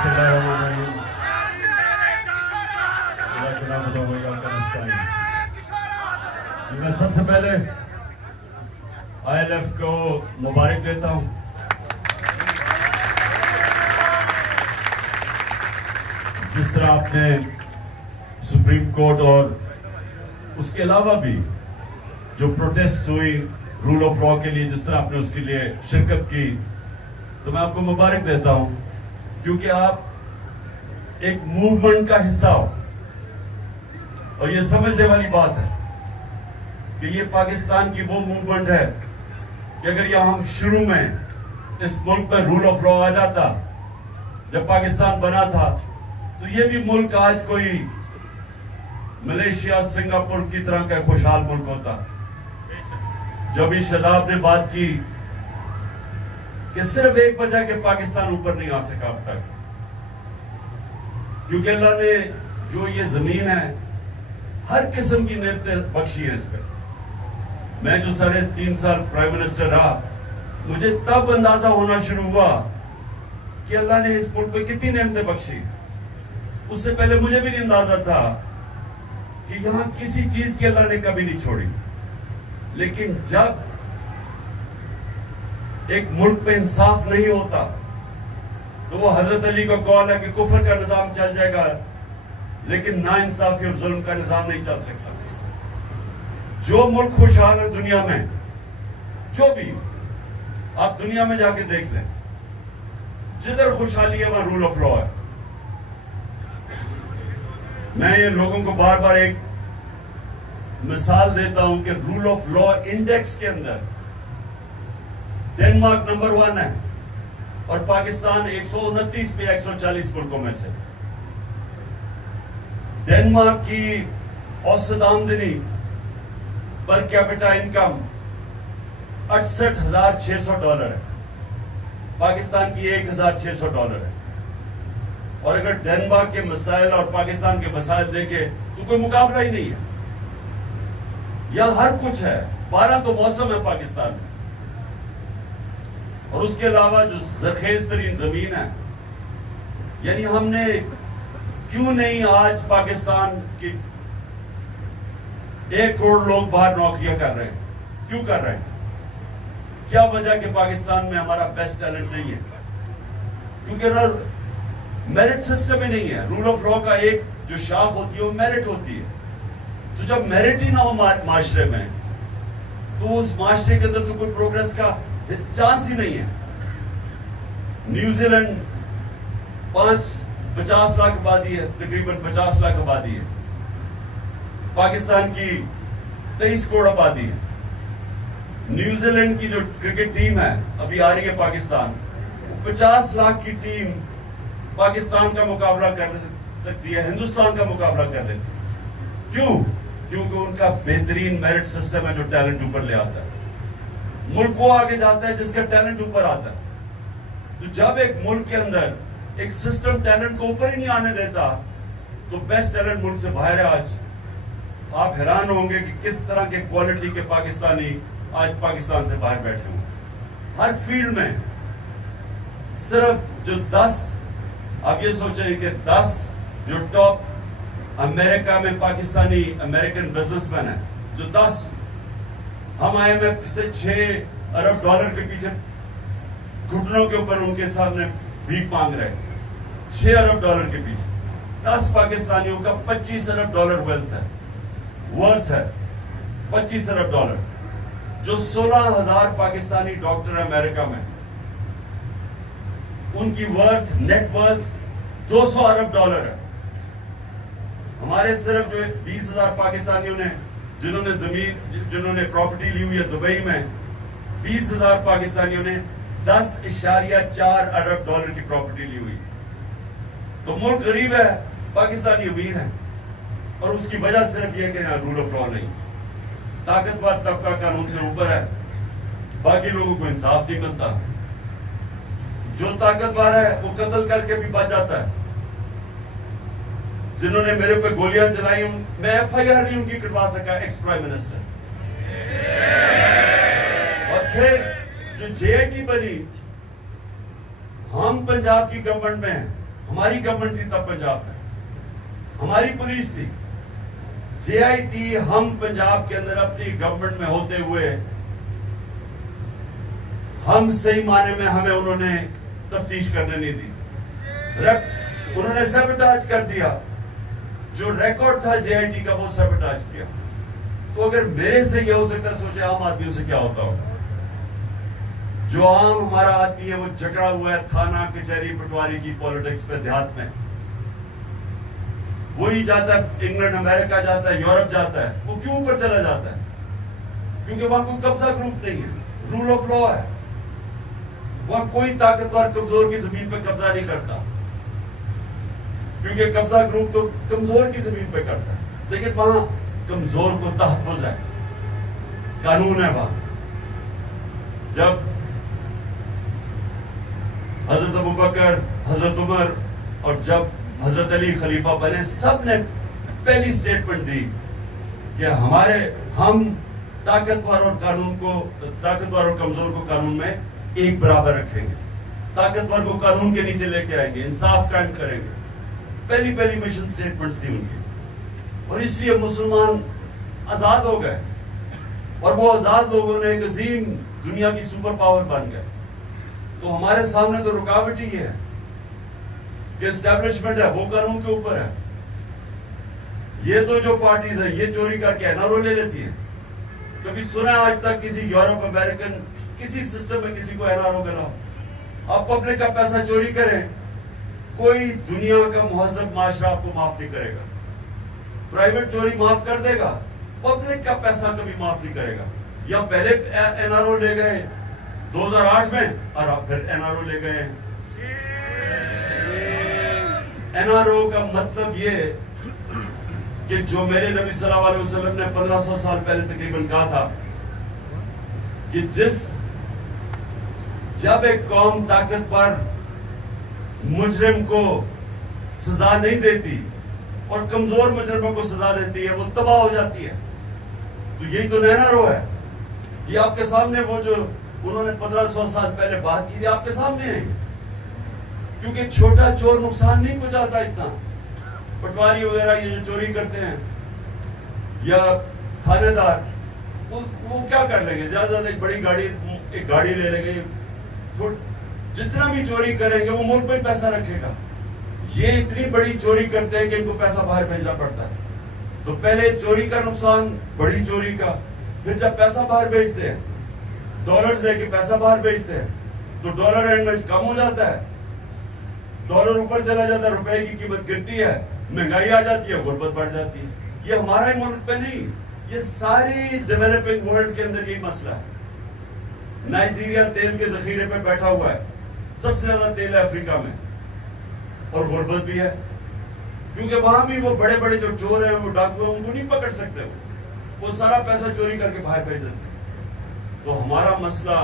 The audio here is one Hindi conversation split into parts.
मैं सबसे पहले ILF को मुबारक देता हूं। जिस तरह आपने सुप्रीम कोर्ट और उसके अलावा भी जो प्रोटेस्ट हुई रूल ऑफ लॉ के लिए, जिस तरह आपने उसके लिए शिरकत की, तो मैं आपको मुबारक देता हूं, क्योंकि आप एक मूवमेंट का हिस्सा हो। और ये समझने वाली बात है कि ये पाकिस्तान की वो मूवमेंट है कि अगर यह हम शुरू में इस मुल्क में रूल ऑफ लॉ आ जाता, जब पाकिस्तान बना था, तो ये भी मुल्क आज कोई मलेशिया सिंगापुर की तरह का खुशहाल मुल्क होता। जब इस शदाब ने बात की कि सिर्फ एक वजह के पाकिस्तान ऊपर नहीं आ सका अब तक, क्योंकि अल्लाह ने जो ये जमीन है हर किस्म की नेमतें बख्शी है इस पर। मैं जो 3.5 साल प्राइम मिनिस्टर रहा, मुझे तब अंदाजा होना शुरू हुआ कि अल्लाह ने इस मुल्क में कितनी नेमतें बख्शी। उससे पहले मुझे भी नहीं अंदाजा था कि यहां किसी चीज की अल्लाह ने कभी नहीं छोड़ी। लेकिन जब एक मुल्क पे इंसाफ नहीं होता, तो वो हजरत अली का कौल है कि कुफर का निजाम चल जाएगा, लेकिन ना इंसाफी और जुल्म का निजाम नहीं चल सकता। जो मुल्क खुशहाल है दुनिया में, जो भी आप दुनिया में जाके देख लें, जिधर खुशहाली है वहां रूल ऑफ लॉ है। मैं ये लोगों को बार बार एक मिसाल देता हूं कि रूल ऑफ लॉ इंडेक्स के अंदर डेनमार्क नंबर 1 है और पाकिस्तान 129 पे 140 मुल्कों में से। डेनमार्क की औसत आमदनी पर कैपिटा इनकम $68,600 है, पाकिस्तान की $1,600 है। और अगर डेनमार्क के मसाइल और पाकिस्तान के मसाइल देखे तो कोई मुकाबला ही नहीं है। यहां हर कुछ है, 12 तो मौसम है पाकिस्तान में, और उसके अलावा जो जरखेज तरीन जमीन है। यानी हमने क्यों नहीं आज पाकिस्तान की 1 करोड़ लोग बाहर नौकरियां कर रहे हैं? क्यों कर रहे हैं? क्या वजह कि पाकिस्तान में हमारा बेस्ट टैलेंट नहीं है? क्योंकि मेरिट सिस्टम ही नहीं है। रूल ऑफ लॉ का एक जो शाख होती है वो मेरिट होती है। तो जब मेरिट ही ना हो माशरे में, तो उस माशरे के अंदर तो कोई प्रोग्रेस का चांस ही नहीं है। न्यूजीलैंड 50 लाख आबादी है, तकरीबन 50 लाख आबादी है। पाकिस्तान की 23 करोड़ आबादी है। न्यूजीलैंड की जो क्रिकेट टीम है अभी आ रही है पाकिस्तान, 50 लाख की टीम पाकिस्तान का मुकाबला कर सकती है, हिंदुस्तान का मुकाबला कर लेती है। क्यों? क्योंकि उनका बेहतरीन मेरिट सिस्टम है जो टैलेंट ऊपर ले आता है। मुल्क वो आगे जाता है जिसका टैलेंट ऊपर आता है। तो जब एक मुल्क के अंदर एक सिस्टम टैलेंट को ऊपर ही नहीं आने देता, तो बेस्ट टैलेंट मुल्क से बाहर है। आज आप हैरान होंगे कि किस तरह के क्वालिटी के पाकिस्तानी आज पाकिस्तान से बाहर बैठे हुए हर फील्ड में। सिर्फ जो 10, आप ये सोचें कि 10 जो टॉप अमेरिका में पाकिस्तानी अमेरिकन बिजनेसमैन है, जो 10, हम IMF से $6 अरब के पीछे घुटनों के ऊपर उनके सामने भीख मांग रहे हैं। $6 अरब के पीछे 10 पाकिस्तानियों का $25 अरब वेल्थ है, वर्थ है $25 अरब। जो 16,000 पाकिस्तानी डॉक्टर है अमेरिका में, उनकी वर्थ, नेट वर्थ $200 अरब है। हमारे सिर्फ जो 20,000 पाकिस्तानियों ने जिन्होंने प्रॉपर्टी ली हुई है दुबई में, 20,000 पाकिस्तानियों ने $10.4 अरब की प्रॉपर्टी ली हुई। तो मुल्क गरीब है, पाकिस्तानी अमीर है, और उसकी वजह सिर्फ यह कि रूल ऑफ लॉ नहीं। ताकतवर तबका कानून से ऊपर है, बाकी लोगों को इंसाफ नहीं मिलता। जो ताकतवर है वो कत्ल करके भी बच जाता है। जिन्होंने मेरे पे गोलियां चलाई, मैं FIR नहीं उनकी कटवा सका, एक्स प्राइम मिनिस्टर। और फिर जो JIT बनी, हम पंजाब की गवर्नमेंट में हैं, हमारी गवर्नमेंट थी तब पंजाब में, हमारी पुलिस थी। जेआईटी हम पंजाब के अंदर अपनी गवर्नमेंट में होते हुए हम सही माने में हमें उन्होंने तफ्तीश करने नहीं दी। उन्होंने सैबोटाज कर दिया, जो रिकॉर्ड था जेआईटी का वो सैबोटाज किया। तो अगर मेरे से ये हो सकता है, सोचे आम आदमियों से क्या होता होगा। जो आम हमारा आदमी है वो जकड़ा हुआ है थाना कचहरी पटवारी की पॉलिटिक्स पे, देहात में। वही जाता है इंग्लैंड अमेरिका जाता है, यूरोप जाता है। वो क्यों ऊपर चला जाता है? क्योंकि वहां कोई कब्जा ग्रुप नहीं है, रूल ऑफ लॉ है। वहां कोई ताकतवर कमजोर की जमीन पे कब्जा नहीं करता, क्योंकि कब्जा ग्रुप तो कमजोर की जमीन पे करता है। लेकिन वहां कमजोर को तहफ्फुज है, कानून है वहां। जब हजरत अबू बकर, हजरत उमर और जब हजरत अली खलीफा बने, सब ने पहली स्टेटमेंट दी कि हम ताकतवर और कमजोर को कानून में एक बराबर रखेंगे, ताकतवर को कानून के नीचे लेके आएंगे, इंसाफ कायम करेंगे। पहली मिशन स्टेटमेंट्स थी उनकी। और इसलिए मुसलमान आजाद हो गए, और वो आजाद लोगों ने एक अजीम दुनिया की सुपर पावर बन गए। तो हमारे सामने तो रुकावट ही है कि एस्टैब्लिशमेंट है वो कानून के ऊपर है। ये तो जो पार्टीज है ये चोरी करके एनआरओ ले लेती है। कभी सुना आज तक किसी यूरोप अमेरिकन किसी सिस्टम में किसी को एनआरओ मिला? आप पब्लिक का पैसा चोरी करें, कोई दुनिया का मुहज्जब माशरा आपको माफ नहीं करेगा। प्राइवेट चोरी माफ कर देगा, पब्लिक का पैसा कभी माफ नहीं करेगा। या पहले एनआरओ ले गए 2008 में, और आप फिर एनआरओ ले गए। एनआरओ का मतलब ये कि जो मेरे नबी सल्लल्लाहु अलैहि वसल्लम ने 1500 साल पहले तकरीबन कहा था कि जब एक कौम ताकतवर मुजरिम को सजा नहीं देती और कमजोर मुजरिमों को सजा देती है, वो तबाह हो जाती है। तो यही तो एनआरओ है। ये आपके सामने वो जो उन्होंने 1500 साल पहले बात की, आपके सामने है। क्योंकि छोटा चोर नुकसान नहीं पहुंचाता इतना। पटवारी वगैरह ये जो चोरी करते हैं या थानेदार, वो क्या कर लेंगे? ज्यादा ज्यादा एक गाड़ी ले लेंगे, जितना भी चोरी करेंगे वो मुल्क में पैसा रखेगा। ये इतनी बड़ी चोरी करते हैं कि इनको पैसा बाहर भेजना पड़ता है। तो पहले चोरी का नुकसान, बड़ी चोरी का, फिर जब पैसा बाहर भेजते हैं, डॉलर्स लेके पैसा बाहर भेजते हैं, तो डॉलर एंड में कम हो जाता है, डॉलर ऊपर चला जाता है, रुपए की कीमत गिरती है, महंगाई आ जाती है, गुर्बत बढ़ जाती है। ये हमारा ही मुल्क पे नहीं, ये सारी डेवलपिंग वर्ल्ड के अंदर यही मसला है। नाइजीरिया तेल के जखीरे पे बैठा हुआ है, सबसे ज्यादा तेल है अफ्रीका में, और गुर्बत भी है। क्योंकि वहां भी वो बड़े बड़े जो चोर हैं, वो डाकू हैं, उनको नहीं पकड़ सकते। वो सारा पैसा चोरी करके बाहर भेज देते हैं। तो हमारा मसला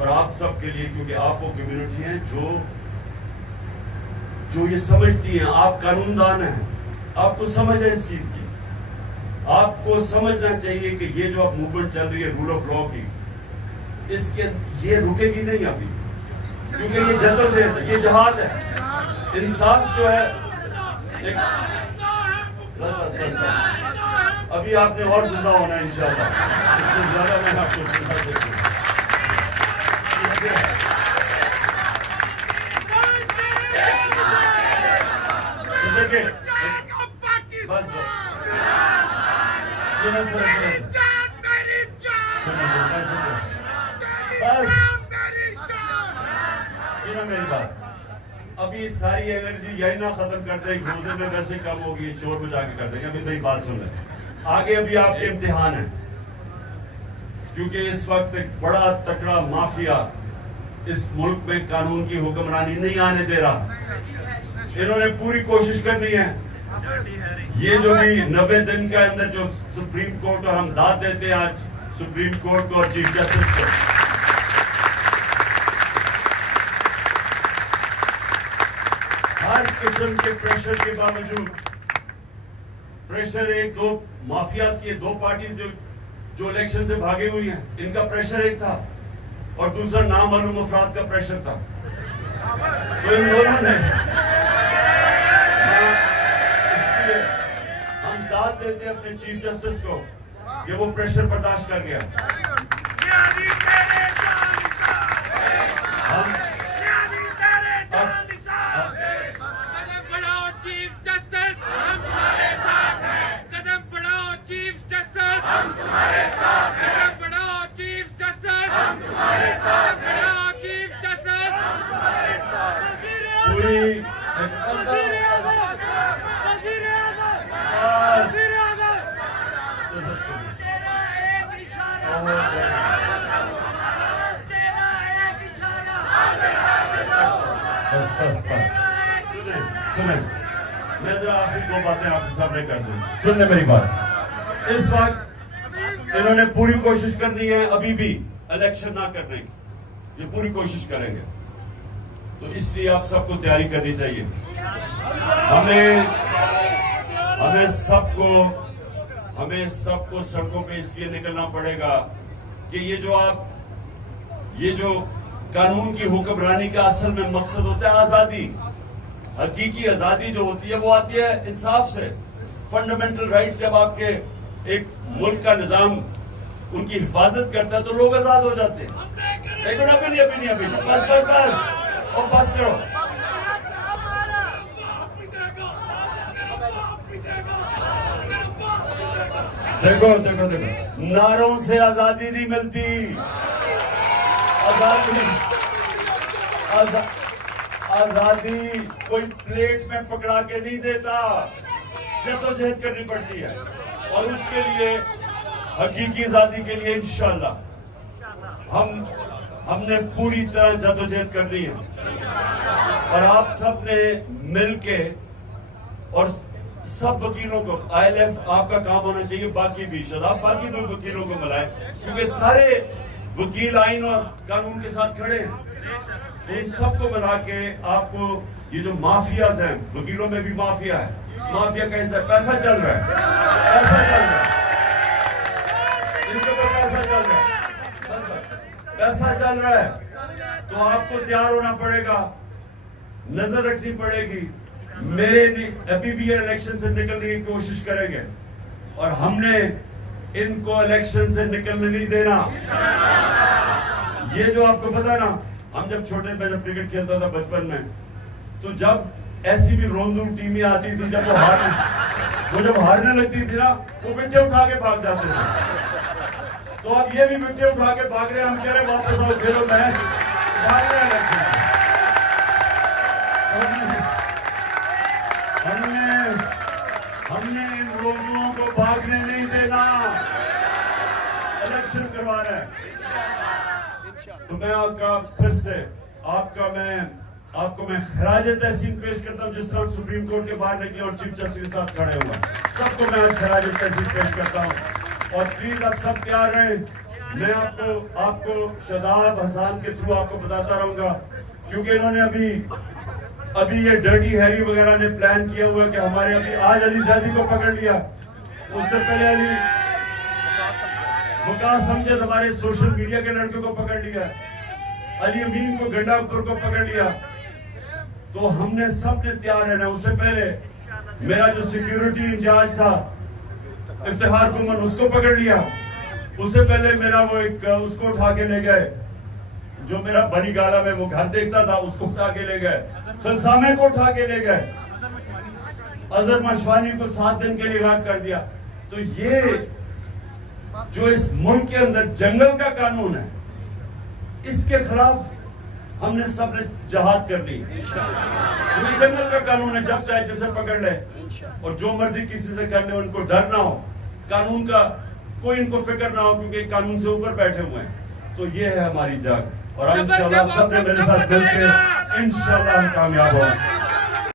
और आप सब के लिए, क्योंकि आप वो कम्युनिटी हैं जो ये समझती हैं, आप कानूनदान हैं, आपको समझ है इस चीज की। आपको समझना चाहिए कि ये जो अब मूवमेंट चल रही है रूल ऑफ लॉ की, ये रुकेगी नहीं अभी, क्योंकि ये जद्दोजहद, ये जहाद है। इंसाफ जो है अभी आपने और जिंदा होना है इंशाल्लाह, इससे ज्यादा मैं आपको सुना सकूं। बस सुनो मेरी बात। अभी सारी एनर्जी यही ना खत्म कर दे, रोजे में वैसे कम होगी, चोर बजा के कर देंगे। अभी मेरी बात सुन ले, आगे अभी आपके इम्तिहान है, क्योंकि इस वक्त एक बड़ा तगड़ा माफिया इस मुल्क में कानून की हुक्मरानी नहीं आने दे रहा। इन्होंने पूरी कोशिश करनी है, ये जो भी 90 दिन के अंदर जो सुप्रीम कोर्ट, और हम दाद देते हैं आज सुप्रीम कोर्ट को और चीफ जस्टिस को, हर किस्म के प्रेशर के बावजूद, प्रेशर एक दो माफियाज की, दो पार्टीज जो इलेक्शन से भागी हुई हैं, इनका प्रेशर एक था, और दूसरा नामालूम अफराद का प्रेशर था। तो इन दोनों ने देते हैं अपने चीफ जस्टिस को कि वो प्रेशर बर्दाश्त कर गया। कदम बढ़ाओ चीफ जस्टिस, हम तुम्हारे साथ हैं। कदम बढ़ाओ चीफ जस्टिस, हम तुम्हारे साथ हैं। कदम बढ़ाओ चीफ जस्टिस, हम तुम्हारे साथ हैं। बढ़ाओ चीफ जस्टिस, हम तुम्हारे साथ हैं। पूरी तेरा एक इशारा, तेरा एक इशारा, बस सुने, मैं जरा आखिरी 2 बातें आपके सामने कर दूं। सुनने मेरी बात। इस वक्त इन्होंने पूरी कोशिश करनी है अभी भी इलेक्शन ना करने की, ये पूरी कोशिश करेंगे। तो इसलिए आप सबको तैयारी करनी चाहिए। हमें सबको सड़कों पे इसलिए निकलना पड़ेगा कि ये जो कानून की हुक्मरानी का असल में मकसद होता है आजादी। हकीकी आजादी जो होती है वो आती है इंसाफ से। फंडामेंटल राइट्स जब आपके एक मुल्क का निजाम उनकी हिफाजत करता है तो लोग आजाद हो जाते हैं। एक मिनट, अभी नहीं, बस और बस करो। देखो नारों से आजादी नहीं मिलती। आजादी कोई प्लेट में पकड़ा के नहीं देता, जद्दोजहद करनी पड़ती है। और उसके लिए हकीकी आजादी के लिए इंशाअल्लाह हमने पूरी तरह जद्दोजहद करनी है। और आप सब ने मिलके और सब वकीलों को, ILF आपका काम होना चाहिए, बाकी भी आप बाकी भी वकीलों को मिलाएं, क्योंकि सारे वकील आइन और कानून के साथ खड़े हैं। इन सबको मिला के आपको ये जो माफियाज हैं, वकीलों में भी माफिया है। माफिया कैसा है? पैसा चल रहा है, इनको तो पैसा चल रहा है, पैसा चल रहा है। तो आपको तैयार होना पड़ेगा, नजर रखनी पड़ेगी। अभी भी ये इलेक्शन से निकलने की कोशिश करेंगे और हमने इनको इलेक्शन से निकलने नहीं देना। ये जो आपको पता ना, हम जब छोटे में जब क्रिकेट खेलता था बचपन में, तो जब ऐसी भी रोंदू टीमें आती थी, जब वो हारने लगती थी ना, वो विकेट उठा के भाग जाते थे। तो अब ये भी विकेट उठा के भाग रहे हैं। हम कह रहे वापस आओ, खेलो मैच, भाग रहे हैं। हमने इन रोंदुओं को भागने नहीं देना, इलेक्शन करवाना है। तो मैं फिर से आपको मैं खराज तहसीन पेश करता हूं। जिस तरह सुप्रीम कोर्ट के बाहर निकले और चीफ जस्टिस के साथ खड़े हुए, सबको मैं खराज तहसीन पेश करता हूं। और प्लीज आप सब तैयार रहें। मैं आपको शादाब हसन के थ्रू आपको बताता रहूंगा, क्योंकि इन्होंने अभी ये डर्टी हैरी वगैरह ने प्लान किया हुआ कि हमारे अभी आज अली ज़ैदी को पकड़ लिया, उससे पहले वकास अमजद हमारे सोशल मीडिया के लड़कों को पकड़ लिया, अली अमीन को गंडापुर को पकड़ लिया। तो हमने सब ने तैयार रहना। उससे पहले मेरा जो सिक्योरिटी इंचार्ज था इफ्तिखार गुमन, उसको पकड़ लिया। उससे पहले मेरा उसको उठा के ले गए, जो मेरा बनी गाला में वो घर देखता था, उसको उठा के ले गए। खजामे को उठा के ले गए। अजहर मशवानी को 7 दिन के लिए गायब कर दिया। तो ये जो इस मुल्क के अंदर जंगल का कानून है, इसके खिलाफ हमने सबने जहाद करनी है। ये जंगल का कानून है, जब चाहे जिसे पकड़ ले और जो मर्जी किसी से कर ले, उनको डर ना हो, कानून का कोई इनको फिक्र ना हो, क्योंकि कानून से ऊपर बैठे हुए हैं। तो ये है हमारी जंग, और इंशाल्लाह आप सबने मेरे साथ मिलकर इंशाल्लाह हम कामयाब होंगे।